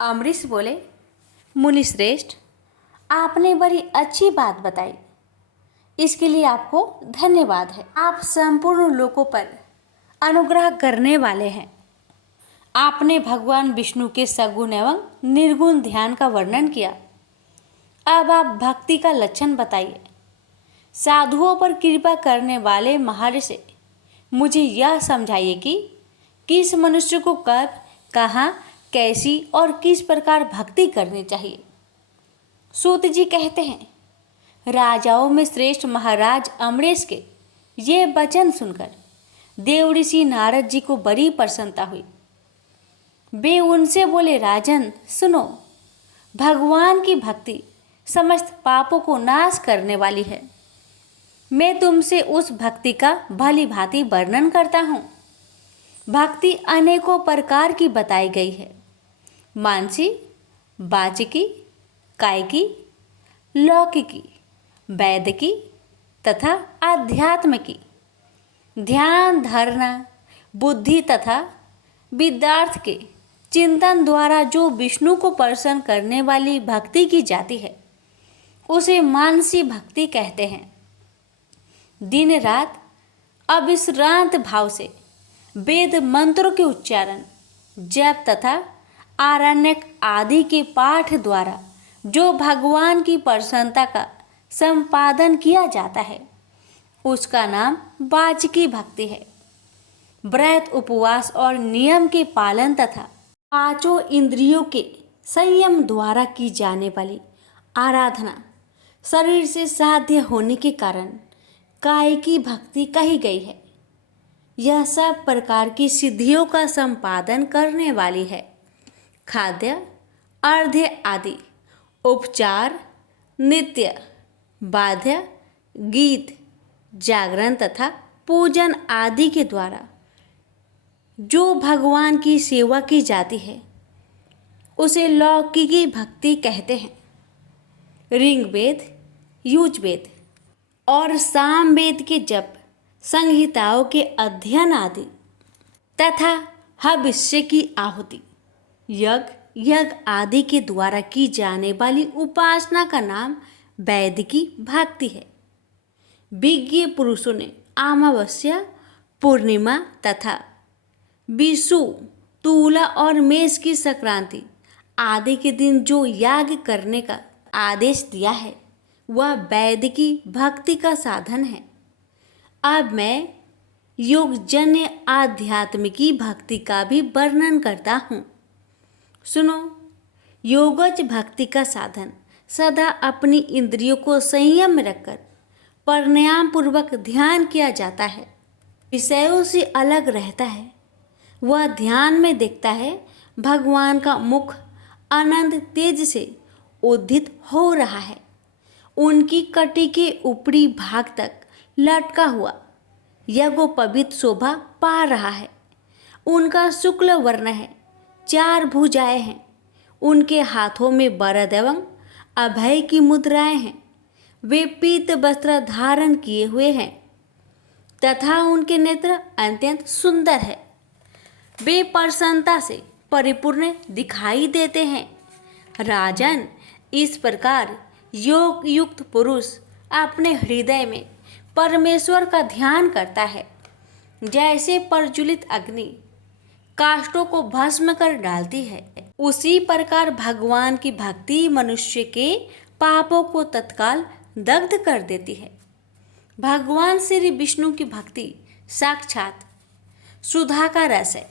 अम्बरीश बोले, मुनि श्रेष्ठ, आपने बड़ी अच्छी बात बताई। इसके लिए आपको धन्यवाद है। आप संपूर्ण लोकों पर अनुग्रह करने वाले हैं। आपने भगवान विष्णु के सगुण एवं निर्गुण ध्यान का वर्णन किया। अब आप भक्ति का लक्षण बताइए। साधुओं पर कृपा करने वाले महर्षि, मुझे यह समझाइए कि किस मनुष्य को कब, कहाँ, कैसी और किस प्रकार भक्ति करनी चाहिए। सूत जी कहते हैं, राजाओं में श्रेष्ठ महाराज अम्बरीश के ये वचन सुनकर देव ऋषि नारद जी को बड़ी प्रसन्नता हुई। वे उनसे बोले, राजन सुनो, भगवान की भक्ति समस्त पापों को नाश करने वाली है। मैं तुमसे उस भक्ति का भली भांति वर्णन करता हूँ। भक्ति अनेकों प्रकार की बताई गई है। मानसी, वाचिकी, कायिकी, लौकिकी, वैदिकी तथा आध्यात्म की। ध्यान, धारणा, बुद्धि तथा विद्यार्थ के चिंतन द्वारा जो विष्णु को प्रसन्न करने वाली भक्ति की जाती है, उसे मानसी भक्ति कहते हैं। दिन रात अविश्रांत भाव से वेद मंत्रों के उच्चारण, जप तथा आरण्यक आदि के पाठ द्वारा जो भगवान की प्रसन्नता का संपादन किया जाता है, उसका नाम वाचिकी भक्ति है। व्रत, उपवास और नियम के पालन तथा पांचों इंद्रियों के संयम द्वारा की जाने वाली आराधना शरीर से साध्य होने के कारण कायिकी भक्ति कही गई है। यह सब प्रकार की सिद्धियों का संपादन करने वाली है। खाद्य, अर्घ्य आदि, उपचार, नित्य, वाद्य, गीत, जागरण तथा पूजन आदि के द्वारा जो भगवान की सेवा की जाती है, उसे लौकिकी भक्ति कहते हैं। ऋग्वेद, यजुर्वेद और सामवेद के जप, संहिताओं के अध्ययन आदि तथा हविष्य की आहुति, यज्ञ आदि के द्वारा की जाने वाली उपासना का नाम वैदिकी भक्ति है। विज्ञ पुरुषों ने अमावस्या, पूर्णिमा तथा विषु, तुला और मेष की संक्रांति आदि के दिन जो याग करने का आदेश दिया है, वह वैदिकी भक्ति का साधन है। अब मैं योगजन्य आध्यात्मिकी भक्ति का भी वर्णन करता हूँ। सुनो, योगज भक्ति का साधन सदा अपनी इंद्रियों को संयम में रखकर प्राणायाम पूर्वक ध्यान किया जाता है। विषयों से अलग रहता है। वह ध्यान में देखता है भगवान का मुख आनंद तेज से उद्धित हो रहा है। उनकी कटी के ऊपरी भाग तक लटका हुआ यज्ञोपवीत शोभा पा रहा है। उनका शुक्ल वर्ण है, 4 भुजाएं हैं। उनके हाथों में वरद एवं अभय की मुद्राएं हैं। वे पीत वस्त्र धारण किए हुए हैं तथा उनके नेत्र अत्यंत सुंदर है। वे प्रसन्नता से परिपूर्ण दिखाई देते हैं। राजन, इस प्रकार योग युक्त पुरुष अपने हृदय में परमेश्वर का ध्यान करता है। जैसे प्रज्वलित अग्नि काष्ठों को भस्म कर डालती है, उसी प्रकार भगवान की भक्ति मनुष्य के पापों को तत्काल दग्ध कर देती है। भगवान श्री विष्णु की भक्ति साक्षात सुधा का रस है,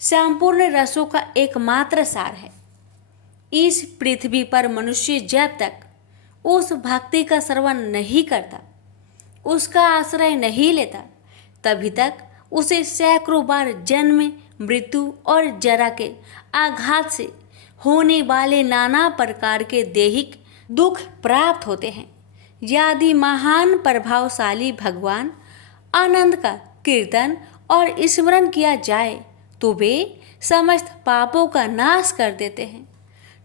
संपूर्ण रसों का एकमात्र सार है। इस पृथ्वी पर मनुष्य जब तक उस भक्ति का श्रवण नहीं करता, उसका आश्रय नहीं लेता, तभी तक उसे सैकड़ों बार जन्म, मृत्यु और जरा के आघात से होने वाले नाना प्रकार के दैहिक दुख प्राप्त होते हैं। यदि महान प्रभावशाली भगवान आनंद का कीर्तन और स्मरण किया जाए तो वे समस्त पापों का नाश कर देते हैं।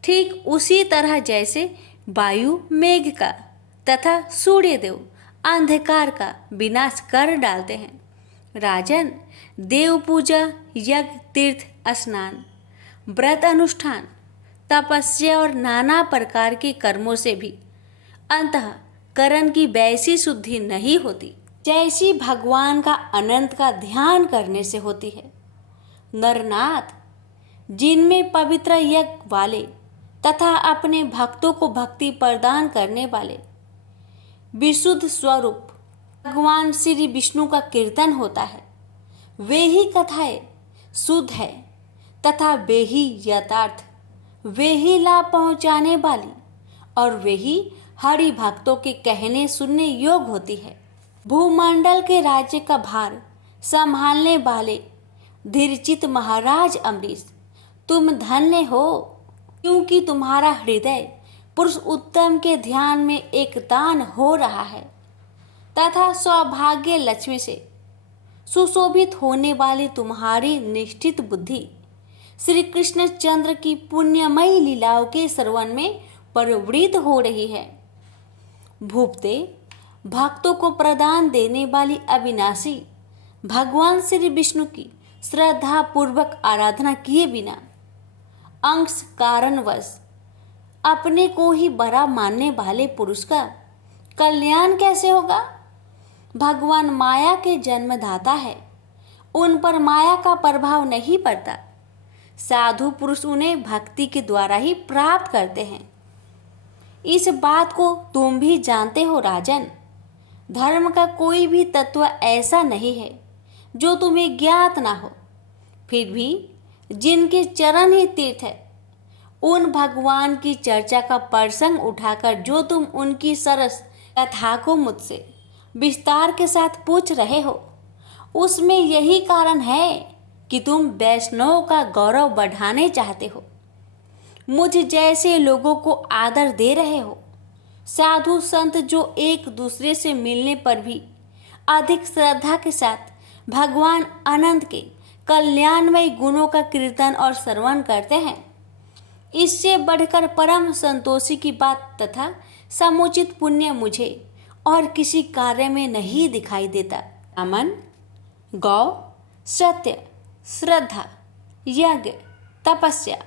ठीक उसी तरह जैसे वायु मेघ का तथा सूर्यदेव अंधकार का विनाश कर डालते हैं। राजन, देव पूजा, यज्ञ, तीर्थ स्नान, व्रत अनुष्ठान तपस्या और नाना प्रकार के कर्मों से भी अंतःकरण की वैसी शुद्धि नहीं होती जैसी भगवान का अनंत का ध्यान करने से होती है। नरनाथ, जिनमें पवित्र यज्ञ वाले तथा अपने भक्तों को भक्ति प्रदान करने वाले विशुद्ध स्वरूप भगवान श्री विष्णु का कीर्तन होता है, वे ही कथाएं शुद्ध है तथा वे ही यथार्थ, वे ही लाभ पहुँचाने वाली और वे ही हरि भक्तों के कहने सुनने योग्य होती है। भूमंडल के राज्य का भार संभालने वाले धीरचित महाराज अम्बरीश, तुम धन्य हो, क्योंकि तुम्हारा हृदय पुरुष उत्तम के ध्यान में एक दान हो रहा है तथा सौभाग्य लक्ष्मी से सुशोभित होने वाली तुम्हारी निष्ठित बुद्धि श्री कृष्णचंद्र की पुण्यमयी लीलाओं के श्रवण में प्रवृत्त हो रही है। भूपते, भक्तों को प्रदान देने वाली अविनाशी भगवान श्री विष्णु की श्रद्धा पूर्वक आराधना किए बिना अंश कारणवश अपने को ही बड़ा मानने वाले पुरुष का कल्याण कैसे होगा? भगवान माया के जन्मदाता है, उन पर माया का प्रभाव नहीं पड़ता। साधु पुरुष उन्हें भक्ति के द्वारा ही प्राप्त करते हैं। इस बात को तुम भी जानते हो राजन। धर्म का कोई भी तत्व ऐसा नहीं है जो तुम्हें ज्ञात ना हो। फिर भी जिनके चरण ही तीर्थ है, उन भगवान की चर्चा का प्रसंग उठाकर जो तुम उनकी सरस कथा को मुझसे विस्तार के साथ पूछ रहे हो, उसमें यही कारण है कि तुम वैष्णव का गौरव बढ़ाने चाहते हो, मुझ जैसे लोगों को आदर दे रहे हो। साधु संत जो एक दूसरे से मिलने पर भी अधिक श्रद्धा के साथ भगवान अनंत के कल्याणमय गुणों का कीर्तन और श्रवण करते हैं, इससे बढ़कर परम संतोषी की बात तथा समुचित पुण्य मुझे और किसी कार्य में नहीं दिखाई देता। अमन, गौ, सत्य, श्रद्धा, यज्ञ, तपस्या,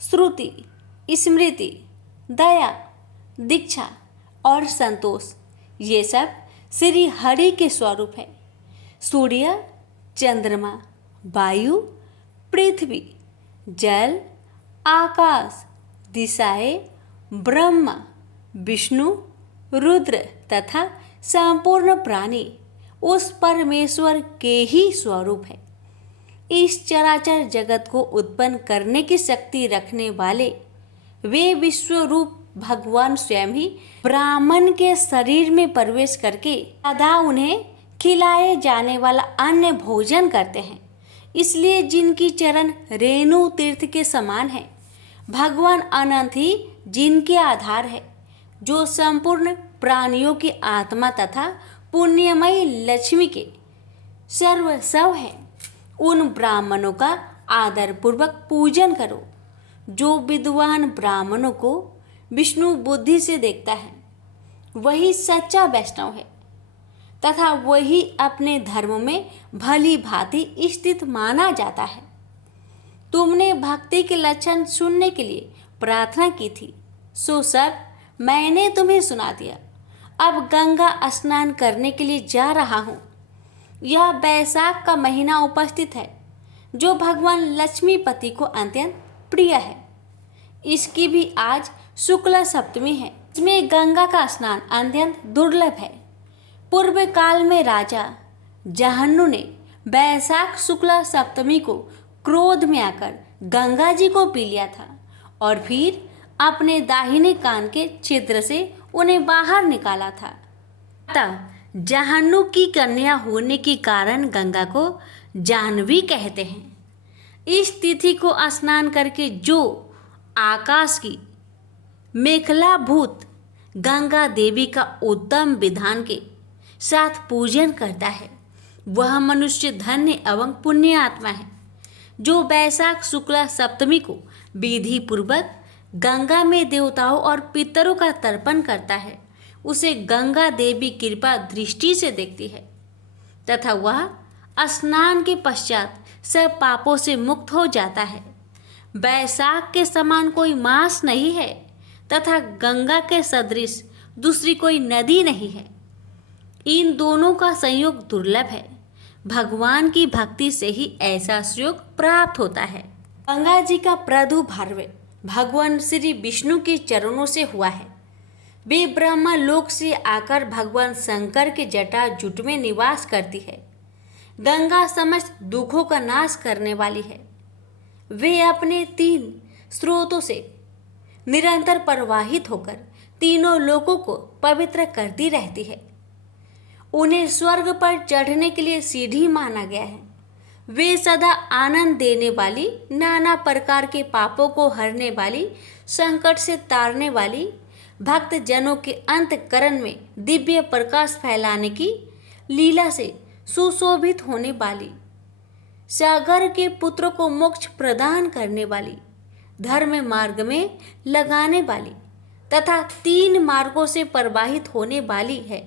श्रुति, स्मृति, दया, दीक्षा और संतोष, ये सब श्री हरि के स्वरूप है। सूर्य, चंद्रमा, वायु, पृथ्वी, जल, आकाश, दिशाएं, ब्रह्मा, विष्णु, रुद्र तथा संपूर्ण प्राणी उस परमेश्वर के ही स्वरूप है। इस चराचर जगत को उत्पन्न करने की शक्ति रखने वाले वे विश्व रूप भगवान स्वयं ही ब्राह्मण के शरीर में प्रवेश करके सदा उन्हें खिलाए जाने वाला अन्य भोजन करते हैं। इसलिए जिनकी चरण रेणु तीर्थ के समान है, भगवान अनंत ही जिनके आधार है, जो संपूर्ण प्राणियों की आत्मा तथा पुण्यमयी लक्ष्मी के सर्वस्व है, उन ब्राह्मणों का आदर पूर्वक पूजन करो। जो विद्वान ब्राह्मणों को विष्णु बुद्धि से देखता है, वही सच्चा वैष्णव है तथा वही अपने धर्म में भली भांति स्थित माना जाता है। तुमने भक्ति के लक्षण सुनने के लिए प्रार्थना की थी, सो सब मैंने तुम्हें सुना दिया। अब गंगा स्नान करने के लिए जा रहा हूँ। यह बैसाख का महीना उपस्थित है, जो भगवान लक्ष्मीपति को अत्यंत प्रिय है। इसकी भी आज शुक्ला सप्तमी है। इसमें गंगा का स्नान अत्यंत दुर्लभ है। पूर्व काल में राजा जहन्नु ने बैसाख शुक्ला सप्तमी को क्रोध में आकर गंगा जी को पी लिया था और फिर अपने दाहिने कान के छिद्र से उन्हें बाहर निकाला था। अतः जहन्नु की कन्या होने के कारण गंगा को जाह्नवी कहते हैं। इस तिथि को स्नान करके जो आकाश की मेखलाभूत गंगा देवी का उत्तम विधान के साथ पूजन करता है, वह मनुष्य धन्य एवं पुण्य आत्मा है। जो बैसाख शुक्ला सप्तमी को विधि पूर्वक गंगा में देवताओं और पितरों का तर्पण करता है, उसे गंगा देवी कृपा दृष्टि से देखती है तथा वह स्नान के पश्चात सब पापों से मुक्त हो जाता है। बैसाख के समान कोई मास नहीं है तथा गंगा के सदृश दूसरी कोई नदी नहीं है। इन दोनों का संयोग दुर्लभ है। भगवान की भक्ति से ही ऐसा संयोग प्राप्त होता है। गंगा जी का प्रादुर्भाव भगवान श्री विष्णु के चरणों से हुआ है। वे ब्रह्मा लोक से आकर भगवान शंकर के जटा जुट में निवास करती है। गंगा समस्त दुखों का नाश करने वाली है। वे अपने 3 स्रोतों से निरंतर प्रवाहित होकर तीनों लोकों को पवित्र करती रहती है। उन्हें स्वर्ग पर चढ़ने के लिए सीढ़ी माना गया है। वे सदा आनंद देने वाली, नाना प्रकार के पापों को हरने वाली, संकट से तारने वाली, भक्त जनों के अंतकरण में दिव्य प्रकाश फैलाने की लीला से सुशोभित होने वाली, सागर के पुत्र को मोक्ष प्रदान करने वाली, धर्म मार्ग में लगाने वाली तथा 3 मार्गों से प्रवाहित होने वाली है।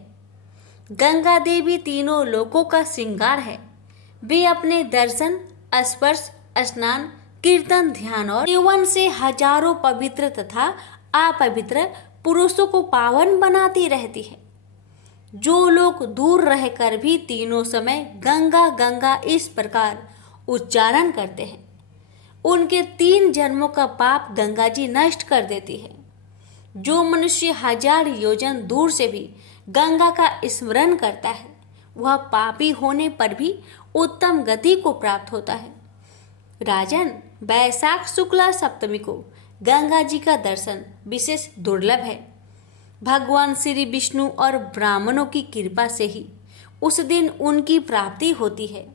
गंगा देवी तीनों लोकों का श्रृंगार है। वे अपने दर्शन, स्पर्श, स्नान, कीर्तन, ध्यान और सेवन से हजारों पवित्र तथा अपवित्र पुरुषों को पावन बनाती रहती है। जो लोग दूर रहकर भी तीनों समय गंगा गंगा इस प्रकार उच्चारण करते हैं, उनके 3 जन्मों का पाप गंगा जी नष्ट कर देती है। जो मनुष्य 1000 योजन दूर से भी गंगा का स्मरण करता है, वह पापी होने पर भी उत्तम गति को प्राप्त होता है। राजन, बैसाख शुक्ला सप्तमी को गंगा जी का दर्शन विशेष दुर्लभ है। भगवान श्री विष्णु और ब्राह्मणों की कृपा से ही उस दिन उनकी प्राप्ति होती है।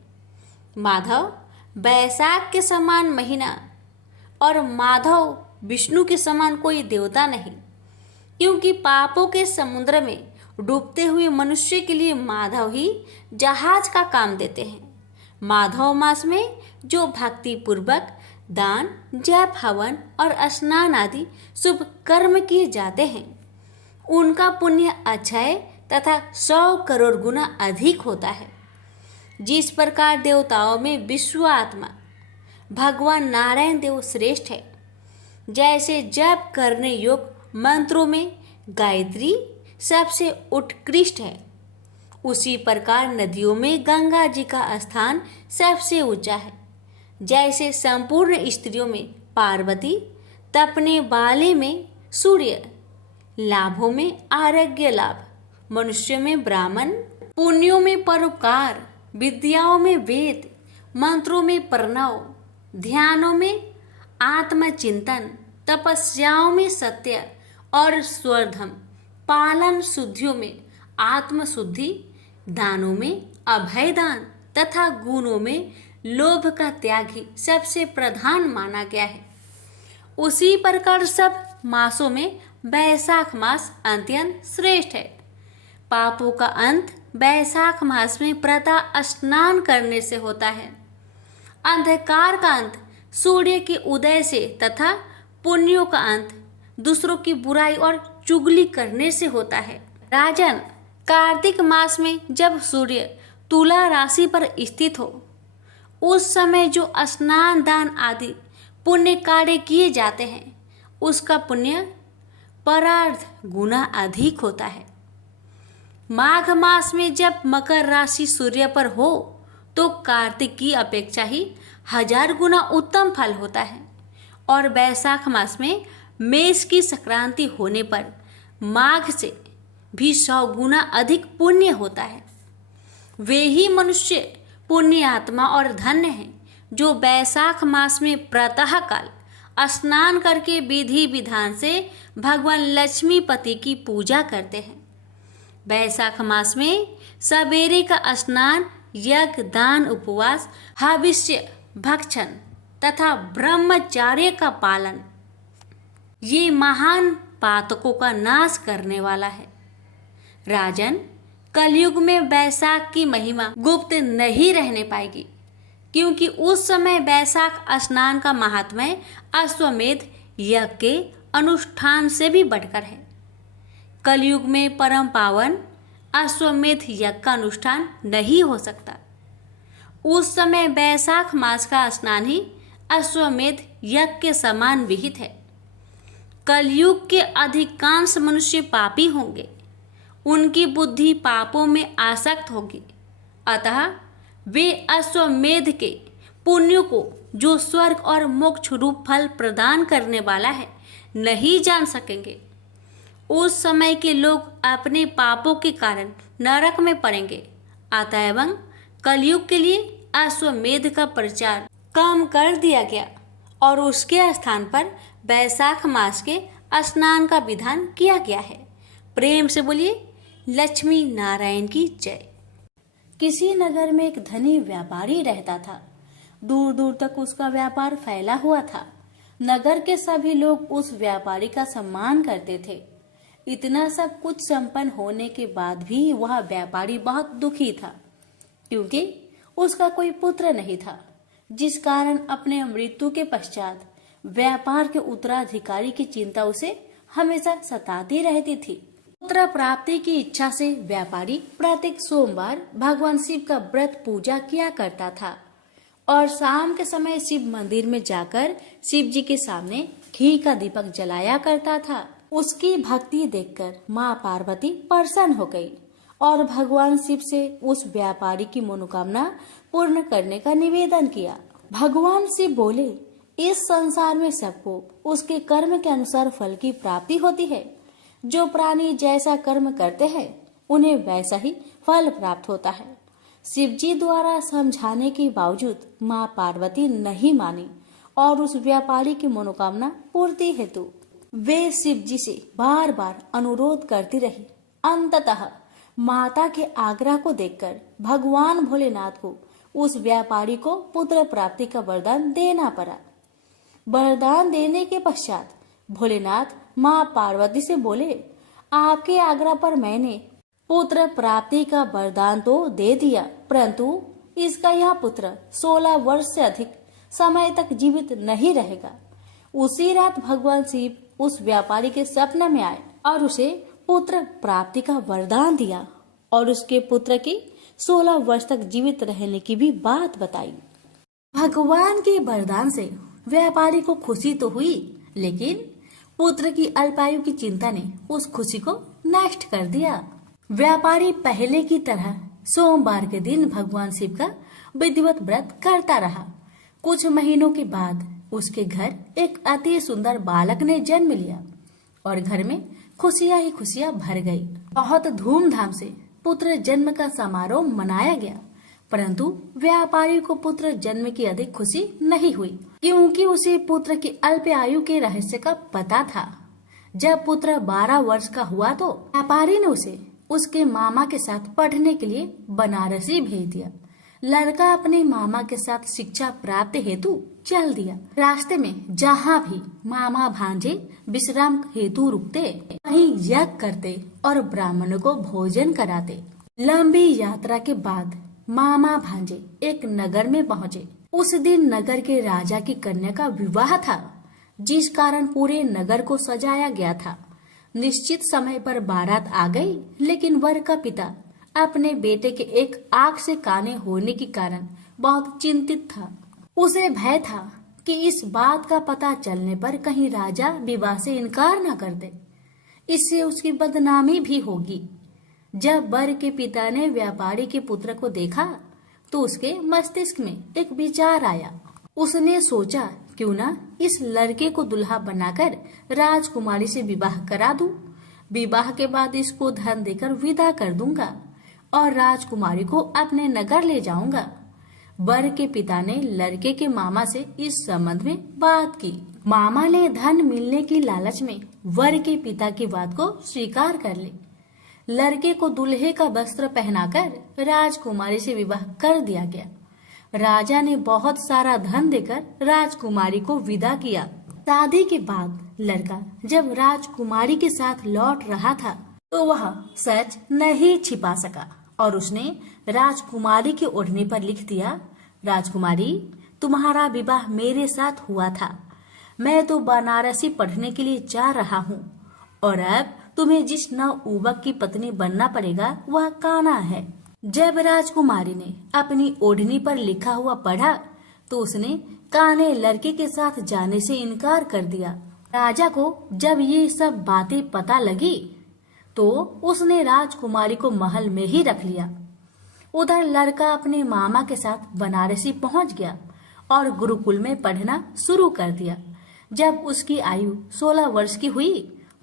माधव बैसाख के समान महीना और माधव विष्णु के समान कोई देवता नहीं, क्योंकि पापों के समुद्र में डूबते हुए मनुष्य के लिए माधव ही जहाज का काम देते हैं। माधव मास में जो भक्ति पूर्वक दान, जप, हवन और स्नान आदि शुभ कर्म किए जाते हैं, उनका पुण्य अक्षय तथा 100 करोड़ गुना अधिक होता है। जिस प्रकार देवताओं में विश्वात्मा भगवान नारायण देव श्रेष्ठ है, जैसे जप करने योग्य मंत्रों में गायत्री सबसे उत्कृष्ट है, उसी प्रकार नदियों में गंगा जी का स्थान सबसे ऊंचा है। जैसे संपूर्ण स्त्रियों में पार्वती, तपने वाले में सूर्य, लाभों में आरोग्य लाभ, मनुष्य में ब्राह्मण, पुण्यों में परोपकार, विद्याओं में वेद, मंत्रों में प्रणव, ध्यानों में आत्मचिंतन, तपस्याओं में सत्य और स्वरधम, पालन शुद्धियों में आत्मशुद्धि, दानों में अभय दान तथा गुणों में लोभ का त्याग ही सबसे प्रधान माना गया है। उसी प्रकार सब मासों में बैसाख मास अत्यंत श्रेष्ठ है। पापों का अंत बैसाख मास में प्रातः स्नान करने से होता है। अंधकार का अंत सूर्य के उदय से तथा पुण्यों का अंत दूसरों की बुराई और चुगली करने से होता है। राजन, कार्तिक मास में जब सूर्य तुला राशि पर स्थित हो, उस समय जो स्नान, दान आदि पुण्य कार्य किए जाते हैं, उसका पुण्य परार्ध गुना अधिक होता है। माघ मास में जब मकर राशि सूर्य पर हो, तो कार्तिक की अपेक्षा ही 1000 गुना उत्तम फल होता है। और बैसाख मास में मेष की संक्रांति होने पर माघ से भी 100 गुना अधिक पुण्य होता है। वे ही मनुष्य पुण्य आत्मा और धन्य हैं जो बैसाख मास में प्रातः काल स्नान करके विधि विधान से भगवान लक्ष्मीपति की पूजा करते हैं। बैसाख मास में सवेरे का स्नान, यज्ञ, दान, उपवास, हविष्य, भक्षण तथा ब्रह्मचार्य का पालन ये महान पातकों का नाश करने वाला है। राजन, कलयुग में बैसाख की महिमा गुप्त नहीं रहने पाएगी, क्योंकि उस समय बैसाख स्नान का महात्म्य अश्वमेध यज्ञ के अनुष्ठान से भी बढ़कर है। कलयुग में परम पावन अश्वमेध यज्ञ का अनुष्ठान नहीं हो सकता। उस समय बैसाख मास का स्नान ही अश्वमेध यज्ञ के समान विहित है। कलयुग के अधिकांश मनुष्य पापी होंगे, उनकी बुद्धि पापों में आसक्त होगी, अतः वे अश्वमेध के पुण्य को, जो स्वर्ग और मोक्ष रूप फल प्रदान करने वाला है, नहीं जान सकेंगे। उस समय के लोग अपने पापों के कारण नरक में पड़ेंगे। अतएव कलयुग के लिए अश्वमेध का प्रचार कम कर दिया गया और उसके स्थान पर वैशाख मास के स्नान का विधान किया गया है। प्रेम से बोलिए लक्ष्मी नारायण की जय। किसी नगर में एक धनी व्यापारी रहता था। दूर दूर तक उसका व्यापार फैला हुआ था। नगर के सभी लोग उस व्यापारी का सम्मान करते थे। इतना सब कुछ संपन्न होने के बाद भी वह व्यापारी बहुत दुखी था, क्योंकि उसका कोई पुत्र नहीं था, जिस कारण अपने मृत्यु के पश्चात व्यापार के उत्तराधिकारी की चिंता उसे हमेशा सताती रहती थी। पुत्र प्राप्ति की इच्छा से व्यापारी प्रत्येक सोमवार भगवान शिव का व्रत पूजा किया करता था और शाम के समय शिव मंदिर में जाकर शिव जी के सामने घी का दीपक जलाया करता था। उसकी भक्ति देखकर माँ पार्वती प्रसन्न हो गई और भगवान शिव से उस व्यापारी की मनोकामना पूर्ण करने का निवेदन किया। भगवान शिव बोले, इस संसार में सबको उसके कर्म के अनुसार फल की प्राप्ति होती है। जो प्राणी जैसा कर्म करते हैं उन्हें वैसा ही फल प्राप्त होता है। शिव जी द्वारा समझाने के बावजूद माँ पार्वती नहीं मानी और उस व्यापारी की मनोकामना पूर्ति हेतु वे शिव जी से बार बार अनुरोध करती रही। अंततः माता के आग्रह को देखकर भगवान भोलेनाथ को उस व्यापारी को पुत्र प्राप्ति का वरदान देना पड़ा। वरदान देने के पश्चात भोलेनाथ माँ पार्वती से बोले, आपके आग्रह पर मैंने पुत्र प्राप्ति का वरदान तो दे दिया, परंतु इसका यह पुत्र 16 वर्ष से अधिक समय तक जीवित नहीं रहेगा। उसी रात भगवान शिव उस व्यापारी के स्वप्न में आए और उसे पुत्र प्राप्ति का वरदान दिया और उसके पुत्र की 16 वर्ष तक जीवित रहने की भी बात बताई। भगवान के वरदान से व्यापारी को खुशी तो हुई, लेकिन पुत्र की अल्पायु की चिंता ने उस खुशी को नष्ट कर दिया। व्यापारी पहले की तरह सोमवार के दिन भगवान शिव का विधिवत व्रत करता रहा। कुछ महीनों के बाद उसके घर एक अति सुंदर बालक ने जन्म लिया और घर में खुशियां ही खुशियां भर गई। बहुत धूमधाम से पुत्र जन्म का समारोह मनाया गया, परंतु व्यापारी को पुत्र जन्म की अधिक खुशी नहीं हुई, क्योंकि उसे पुत्र की अल्प आयु के रहस्य का पता था। जब पुत्र 12 वर्ष का हुआ तो व्यापारी ने उसे उसके मामा के साथ पढ़ने के लिए बनारसी भेज दिया। लड़का अपने मामा के साथ शिक्षा प्राप्त हेतु चल दिया। रास्ते में जहाँ भी मामा भांजे विश्राम हेतु रुकते, वहीं यज्ञ करते और ब्राह्मणों को भोजन कराते। लंबी यात्रा के बाद मामा भांजे एक नगर में पहुँचे। उस दिन नगर के राजा की कन्या का विवाह था, जिस कारण पूरे नगर को सजाया गया था। निश्चित समय पर बारात आ गई, लेकिन वर का पिता अपने बेटे के एक आंख से काने होने के कारण बहुत चिंतित था। उसे भय था कि इस बात का पता चलने पर कहीं राजा विवाह से इनकार न कर दे, इससे उसकी बदनामी भी होगी। जब वर के पिता ने व्यापारी के पुत्र को देखा तो उसके मस्तिष्क में एक विचार आया। उसने सोचा, क्यों ना इस लड़के को दुल्हा बनाकर राजकुमारी से विवाह करा दूं। विवाह के बाद इसको धन देकर विदा कर दूंगा और राजकुमारी को अपने नगर ले जाऊंगा। वर के पिता ने लड़के के मामा से इस संबंध में बात की। मामा ने धन मिलने की लालच में वर के पिता की बात को स्वीकार कर ली। लड़के को दूल्हे का वस्त्र पहनाकर राजकुमारी से विवाह कर दिया गया। राजा ने बहुत सारा धन देकर राजकुमारी को विदा किया। शादी के बाद लड़का जब राजकुमारी के साथ लौट रहा था तो वह सच नहीं छिपा सका और उसने राजकुमारी के ओढ़ने पर लिख दिया, राजकुमारी, तुम्हारा विवाह मेरे साथ हुआ था। मैं तो बनारसी पढ़ने के लिए जा रहा हूँ और अब तुम्हें जिस नवयुवक की पत्नी बनना पड़ेगा वह कान्हा है। जब राजकुमारी ने अपनी ओढ़नी पर लिखा हुआ पढ़ा तो उसने कान्हे लड़के के साथ जाने से इनकार कर दिया। राजा को जब ये सब बातें पता लगी तो उसने राजकुमारी को महल में ही रख लिया। उधर लड़का अपने मामा के साथ बनारसी पहुंच गया और गुरुकुल में पढ़ना शुरू कर दिया। जब उसकी आयु 16 वर्ष की हुई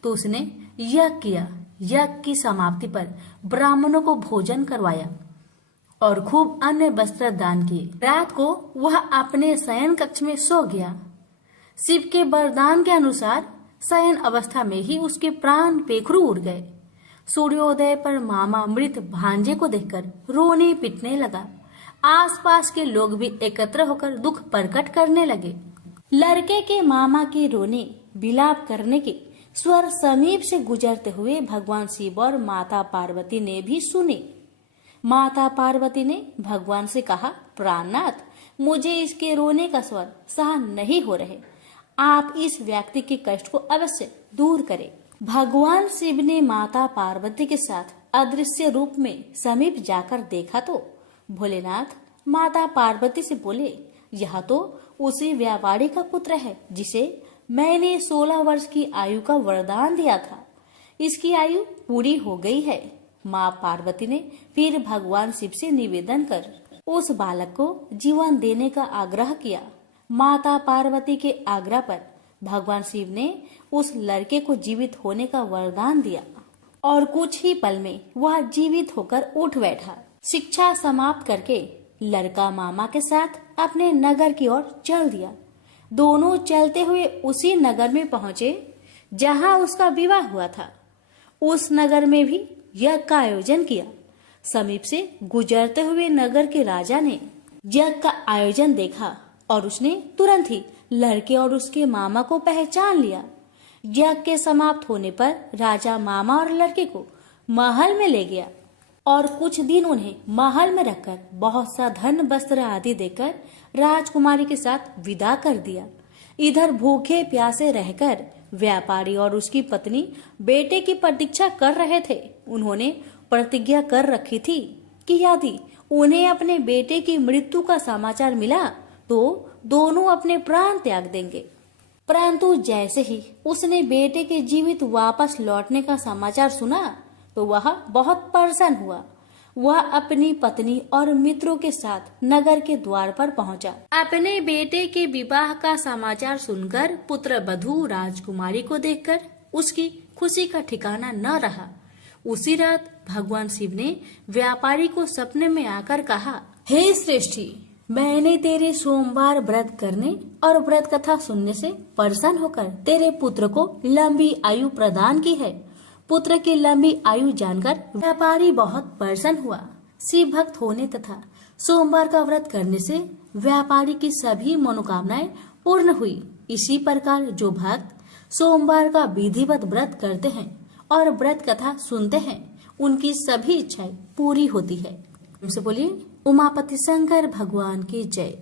तो उसने यज्ञ किया। यज्ञ की समाप्ति पर ब्राह्मणों को भोजन करवाया और खूब अन्य वस्त्र दान किए। रात को वह अपने शयन कक्ष में सो गया। शिव के वरदान के अनुसार शयन अवस्था में ही उसके प्राण पेखरू उड़ गए। सूर्योदय पर मामा मृत भांजे को देखकर रोने पिटने लगा। आसपास के लोग भी एकत्र होकर दुख प्रकट करने लगे। लड़के के मामा के रोने विलाप करने के स्वर समीप से गुजरते हुए भगवान शिव और माता पार्वती ने भी सुने। माता पार्वती ने भगवान से कहा, प्राणनाथ, मुझे इसके रोने का स्वर सहन नहीं हो रहे, आप इस व्यक्ति के कष्ट को अवश्य दूर करें। भगवान शिव ने माता पार्वती के साथ अदृश्य रूप में समीप जाकर देखा तो भोलेनाथ माता पार्वती से बोले, यह तो उसी व्यापारी का पुत्र है जिसे मैंने 16 वर्ष की आयु का वरदान दिया था। इसकी आयु पूरी हो गई है। माँ पार्वती ने फिर भगवान शिव से निवेदन कर उस बालक को जीवन देने का आग्रह किया। माता पार्वती के आग्रह पर भगवान शिव ने उस लड़के को जीवित होने का वरदान दिया और कुछ ही पल में वह जीवित होकर उठ बैठा। शिक्षा समाप्त करके लड़का मामा के साथ अपने नगर की ओर चल दिया। दोनों चलते हुए उसी नगर में पहुंचे जहां उसका विवाह हुआ था। उस नगर में भी यज्ञ का आयोजन किया। समीप से गुजरते हुए नगर के राजा ने यज्ञ का आयोजन देखा और उसने तुरंत ही लड़के और उसके मामा को पहचान लिया। यज्ञ के समाप्त होने पर राजा मामा और लड़के को महल में ले गया और कुछ दिन उन्हें महल में रखकर बहुत सा धन वस्त्र आदि देकर राजकुमारी के साथ विदा कर दिया। इधर भूखे प्यासे रहकर व्यापारी और उसकी पत्नी बेटे की प्रतीक्षा कर रहे थे। उन्होंने प्रतिज्ञा कर रखी थी कि यदि उन्हें अपने बेटे की मृत्यु का समाचार मिला तो दोनों अपने प्राण त्याग देंगे। परंतु जैसे ही उसने बेटे के जीवित वापस लौटने का समाचार सुना तो वह बहुत प्रसन्न हुआ। वह अपनी पत्नी और मित्रों के साथ नगर के द्वार पर पहुंचा। अपने बेटे के विवाह का समाचार सुनकर पुत्र वधू राजकुमारी को देखकर उसकी खुशी का ठिकाना न रहा। उसी रात भगवान शिव ने व्यापारी को सपने में आकर कहा, हे श्रेष्ठी, मैंने तेरे सोमवार व्रत करने और व्रत कथा सुनने से प्रसन्न होकर तेरे पुत्र को लंबी आयु प्रदान की है। पुत्र की लंबी आयु जानकर व्यापारी बहुत प्रसन्न हुआ। शिव भक्त होने तथा सोमवार का व्रत करने से व्यापारी की सभी मनोकामनाएं पूर्ण हुई। इसी प्रकार जो भक्त सोमवार का विधिवत व्रत करते हैं और व्रत कथा सुनते हैं उनकी सभी इच्छाएं पूरी होती है। बोलिए उमापति शंकर भगवान की जय।